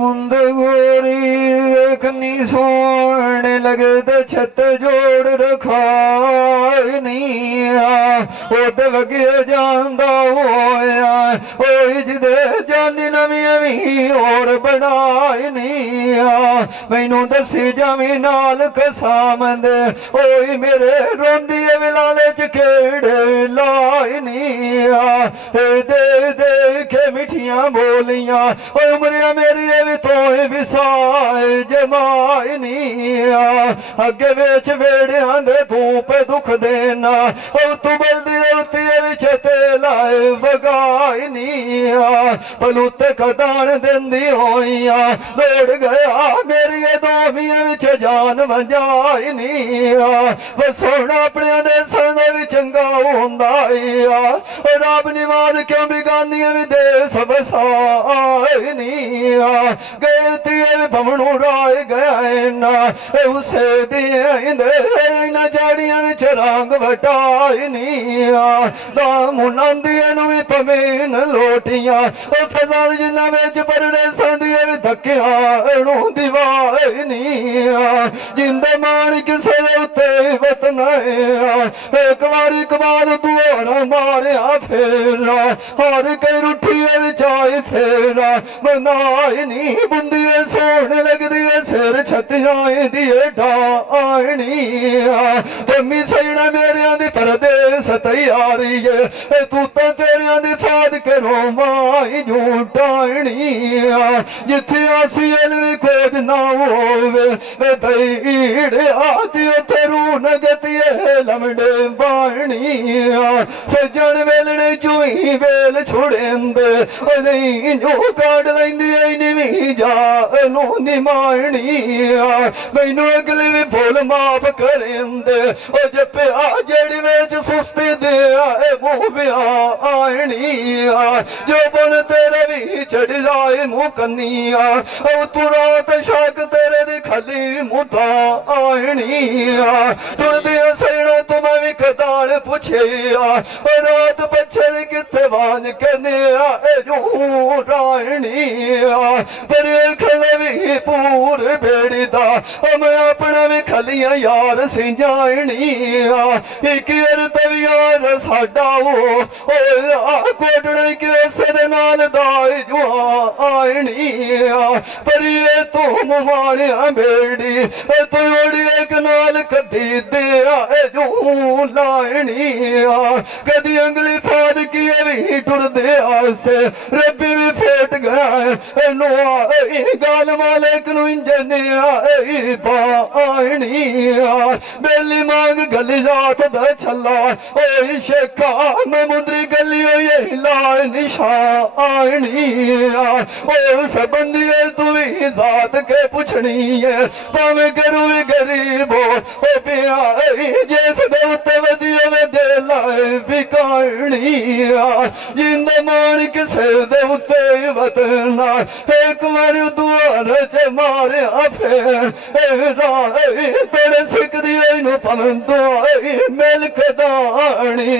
मुंद गोरी देखनी सोने लगे तो छत जोड़ रखाई नहीं ओद वगे जांदा होया ओई जिदे जानी नवी अवी और बनाई नहीं मैनू दसी जावी नाल कसामंद ओई मेरे रोंदी विलाले च केड़े लाई नहीं दे दे के मिठियां बोलियां उमरिया मेरी भी तो विसाए जमाई नहीं अगे बेच वेड़िया दे तू पे दुख देना तू बल्दी विच लाए बगाई नहीं पलूते खदान देंदी होइया दौड़ गया मेरी दोमिया विच जान वंजाई नहीं सोना अपने देसां दे भी चंगा हुंदा रब निवाज क्यों बिगानियां भी देस बसाए नहीं गए तीए भवनू राय गए ना उसे दिए ना जाड़ियां विच रंग वटाई नहीं मुनांदियां नूं भी पवेन लोटियां फजाल जिन्ना विच परदेसां दिए भी धक्कियां नूं दिवाई नहीं जिंदे माणिक से उत्ते वतन एक बारी कबाल दुआरा मारिया फेरा हर कई रुठिए विचाई फेरा बनाई नहीं बुंदिए सोने लगदी है सिर छतियां दिए डाणी तमी सैना मेरिया दी परदेस तैयारी है तू तो तेरिया दी फाद के रोमाई झूठाणी जिथे आसियल भी खोज ना होवे भीड़ आती उथे रू नगतिए लमड़े बाणी सजन वेलने चुई वेल छुड़ेंदे नहीं जो काट लेंदी निवी जानू निमाणी मैनू अगले भी भुल माफ करेंदे जप्या जेड़ी वेच सुस्ती दे मुँह ब्याणी जो बन तेरे भी चढ़ जाए मुँह कन्निया तू रात शक तेरे दी खली मुता आणी टुरदिया सैना तुम्हें भी खदान पुछिया रात पछड़ किथे वांज कहने राणी पर खलवी पूर बेड़ी दा मैं अपना भी खलियां यार सिंजाणी एक तवी यार साडा कोटड़े के सिर नाल दाई जुआणी पर ये तू माणिया बेड़ी तू एक नाल कदी दे जू लाणी कदी अंगली फाद किए भी टुरदे आसे रबी भी फेट गया नो गाल मालिक नू इंजन आई पाणी बेली मांग गली जात द छला ओई शेखा मैं मुंदरी गली ये लाए निशानी ओ सबंदी तू भी जात के पुछनी है भावे करू गरीब हो पिया जिस दे उत्ते वधिया वे दे लाए बिकाणी जिंद माणिक सिर दे उत्ते वतना एक बार दुआर च मारिया फेर तेरे सिख दी पवन दुआई मिल के दाणी